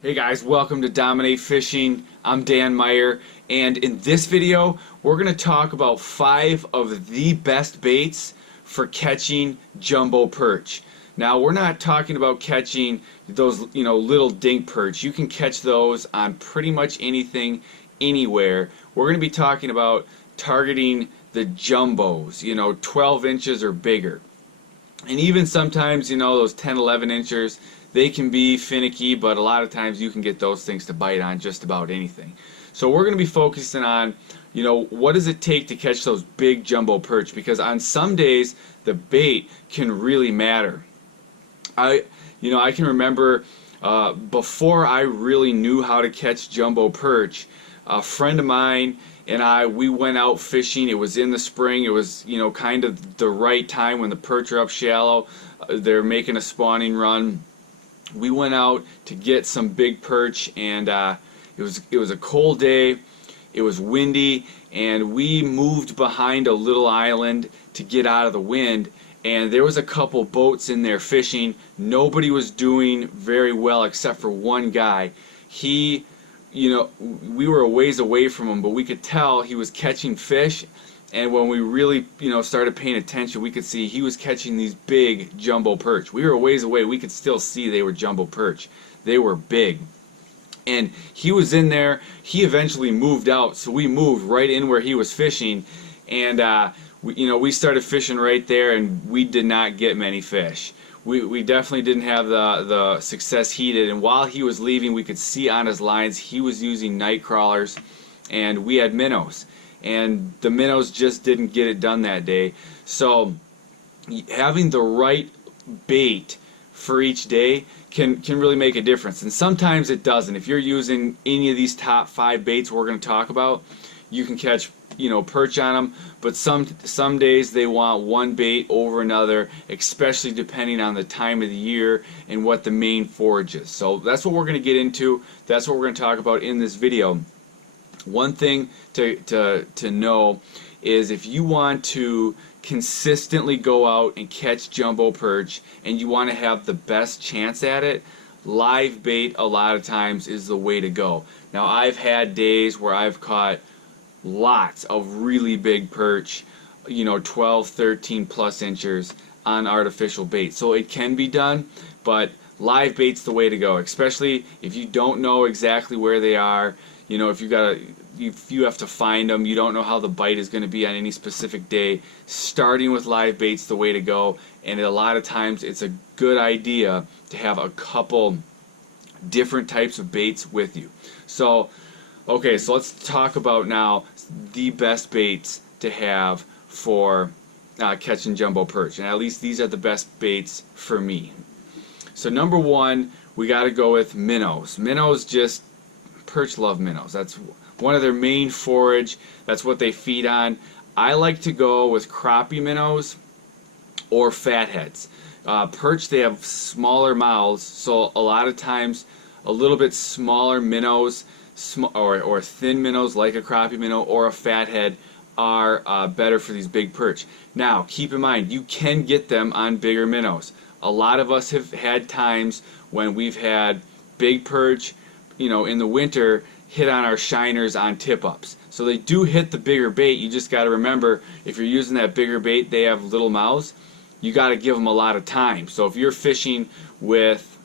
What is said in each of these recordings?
Hey guys, welcome to Dominate Fishing. I'm Dan Meyer, and in this video we're going to talk about 5 of the best baits for catching jumbo perch. Now we're not talking about catching those little dink perch. You can catch those on pretty much anything, anywhere. We're going to be talking about targeting the jumbos, 12 inches or bigger. And even sometimes, those 10, 11 inchers, they can be finicky, but a lot of times you can get those things to bite on just about anything. So we're going to be focusing on, what does it take to catch those big jumbo perch? Because on some days, the bait can really matter. I can remember before I really knew how to catch jumbo perch, a friend of mine and we went out fishing. It was in the spring. It was, kind of the right time when the perch are up shallow. They're making a spawning run. We went out to get some big perch, and it was a cold day. It was windy, and we moved behind a little island to get out of the wind. And there was a couple boats in there fishing. Nobody was doing very well except for one guy. He, we were a ways away from him, but we could tell he was catching fish. And when we really, started paying attention, we could see he was catching these big jumbo perch. We were a ways away. We could still see they were jumbo perch. They were big. And he was in there. He eventually moved out, so we moved right in where he was fishing. And, we started fishing right there, and we did not get many fish. We definitely didn't have the success he did. And while he was leaving, we could see on his lines he was using night crawlers, and we had minnows. And the minnows just didn't get it done that day. So having the right bait for each day can really make a difference. And sometimes it doesn't. If you're using any of these top 5 baits we're going to talk about, you can catch perch on them. But some days they want one bait over another, especially depending on the time of the year and what the main forage is. So that's what we're going to get into. That's what we're going to talk about in this video. One thing to know is if you want to consistently go out and catch jumbo perch and you want to have the best chance at it, live bait a lot of times is the way to go. Now I've had days where I've caught lots of really big perch, 12, 13 plus inchers on artificial bait. So it can be done, but live bait's the way to go, especially if you don't know exactly where they are. If you have to find them, you don't know how the bite is going to be on any specific day, starting with live bait's the way to go. And a lot of times it's a good idea to have a couple different types of baits with you. So okay, so let's talk about now the best baits to have for catching jumbo perch. And at least these are the best baits for me. So number 1, we got to go with minnows. Perch love minnows. That's one of their main forage. That's what they feed on. I like to go with crappie minnows or fatheads. Perch, they have smaller mouths, so a lot of times a little bit smaller minnows or thin minnows like a crappie minnow or a fathead are better for these big perch. Now, keep in mind, you can get them on bigger minnows. A lot of us have had times when we've had big perch, in the winter, hit on our shiners on tip-ups. So they do hit the bigger bait. You just got to remember, if you're using that bigger bait, they have little mouths. You got to give them a lot of time. So if you're fishing with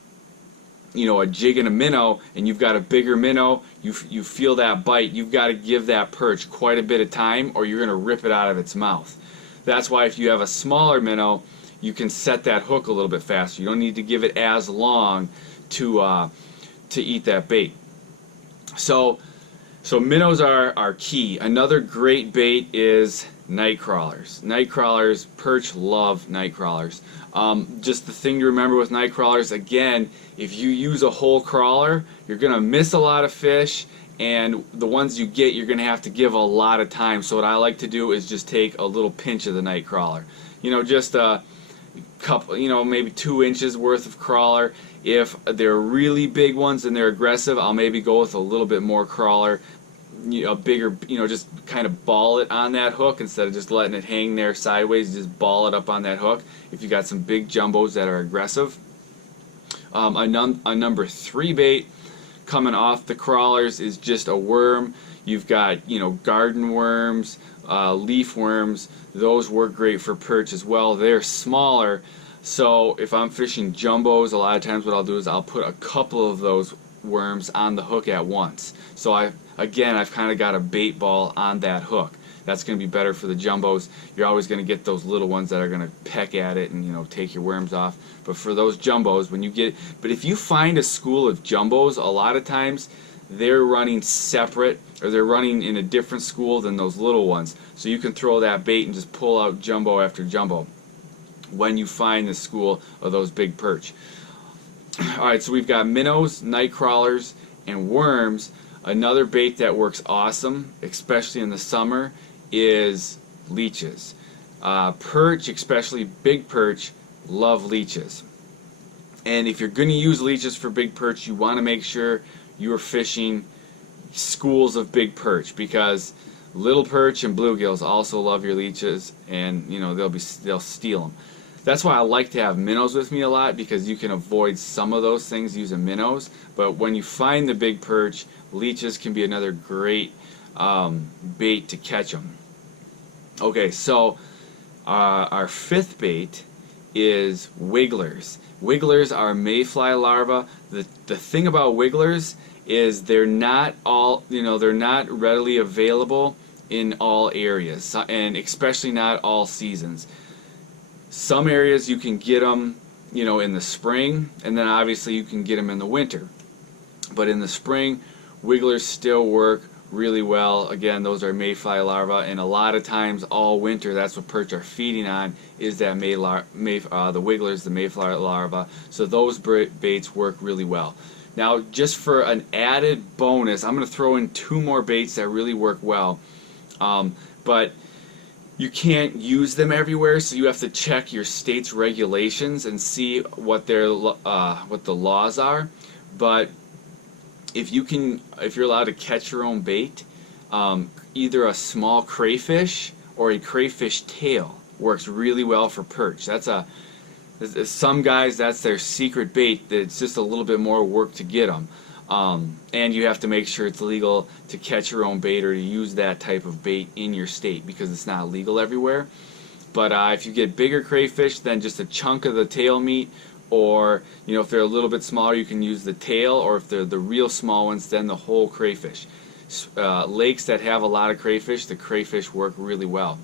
a jig and a minnow, and you've got a bigger minnow, you feel that bite, you've got to give that perch quite a bit of time or you're going to rip it out of its mouth. That's why if you have a smaller minnow, you can set that hook a little bit faster. You don't need to give it as long to eat that bait. So minnows are key. Another great bait is night crawlers. Night crawlers, perch love night crawlers. Just the thing to remember with night crawlers, again, if you use a whole crawler, you're going to miss a lot of fish, and the ones you get, you're going to have to give a lot of time. So what I like to do is just take a little pinch of the night crawler. Just a couple, maybe 2 inches worth of crawler. If they're really big ones and they're aggressive, I'll maybe go with a little bit more crawler. A bigger, just kind of ball it on that hook instead of just letting it hang there sideways. Just ball it up on that hook if you got some big jumbos that are aggressive. A number 3 bait coming off the crawlers is just a worm. You've got, you know, garden worms, leaf worms. Those work great for perch as well. They're smaller, so if I'm fishing jumbos, a lot of times what I'll do is I'll put a couple of those worms on the hook at once. So I've kind of got a bait ball on that hook. That's going to be better for the jumbos. You're always going to get those little ones that are going to peck at it and, you know, take your worms off. But for those jumbos, but if you find a school of jumbos, a lot of times they're running separate, or they're running in a different school than those little ones. So you can throw that bait and just pull out jumbo after jumbo when you find the school of those big perch. Alright, so we've got minnows, night crawlers, and worms. Another bait that works awesome, especially in the summer, is leeches. Perch, especially big perch, love leeches. And if you're going to use leeches for big perch, you want to make sure you're fishing schools of big perch, because little perch and bluegills also love your leeches, and you know they'll steal them. That's why I like to have minnows with me a lot, because you can avoid some of those things using minnows. But when you find the big perch, leeches can be another great bait to catch them. Okay, so our fifth bait is wigglers. Wigglers are mayfly larvae. The thing about wigglers is they're not readily available in all areas, and especially not all seasons. Some areas you can get them, you know, in the spring, and then obviously you can get them in the winter. But in the spring, wigglers still work really well. Again, those are mayfly larvae, and a lot of times all winter that's what perch are feeding on, is that the wigglers, the mayfly larvae. So those baits work really well. Now, just for an added bonus, I'm going to throw in two more baits that really work well, but you can't use them everywhere, so you have to check your state's regulations and see what the laws are. But if you're allowed to catch your own bait, either a small crayfish or a crayfish tail works really well for perch. Some guys, that's their secret bait. It's just a little bit more work to get them. And you have to make sure it's legal to catch your own bait or to use that type of bait in your state, because it's not legal everywhere. But if you get bigger crayfish, then just a chunk of the tail meat, or you know, if they're a little bit smaller, you can use the tail, or if they're the real small ones, then the whole crayfish. Lakes that have a lot of crayfish, the crayfish work really well.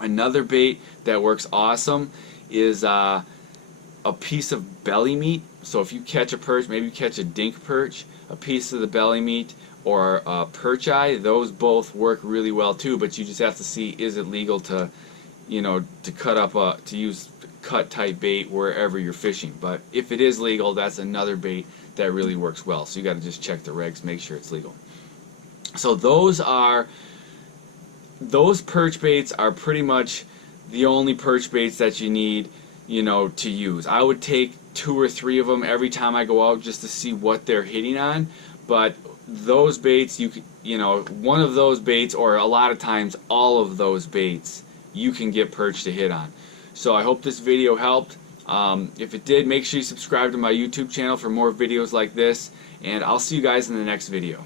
Another bait that works awesome is a piece of belly meat. So if you catch a perch, maybe you catch a dink perch, a piece of the belly meat, or a perch eye, those both work really well too. But you just have to see, is it legal to, you know, to cut up to use cut type bait wherever you're fishing. But if it is legal, that's another bait that really works well. So you got to just check the regs, make sure it's legal. So those perch baits are pretty much the only perch baits that you need, you know, to use. I would take 2 or 3 of them every time I go out just to see what they're hitting on. But those baits, you know, one of those baits, or a lot of times all of those baits, you can get perch to hit on. So I hope this video helped. If it did, make sure you subscribe to my YouTube channel for more videos like this, and I'll see you guys in the next video.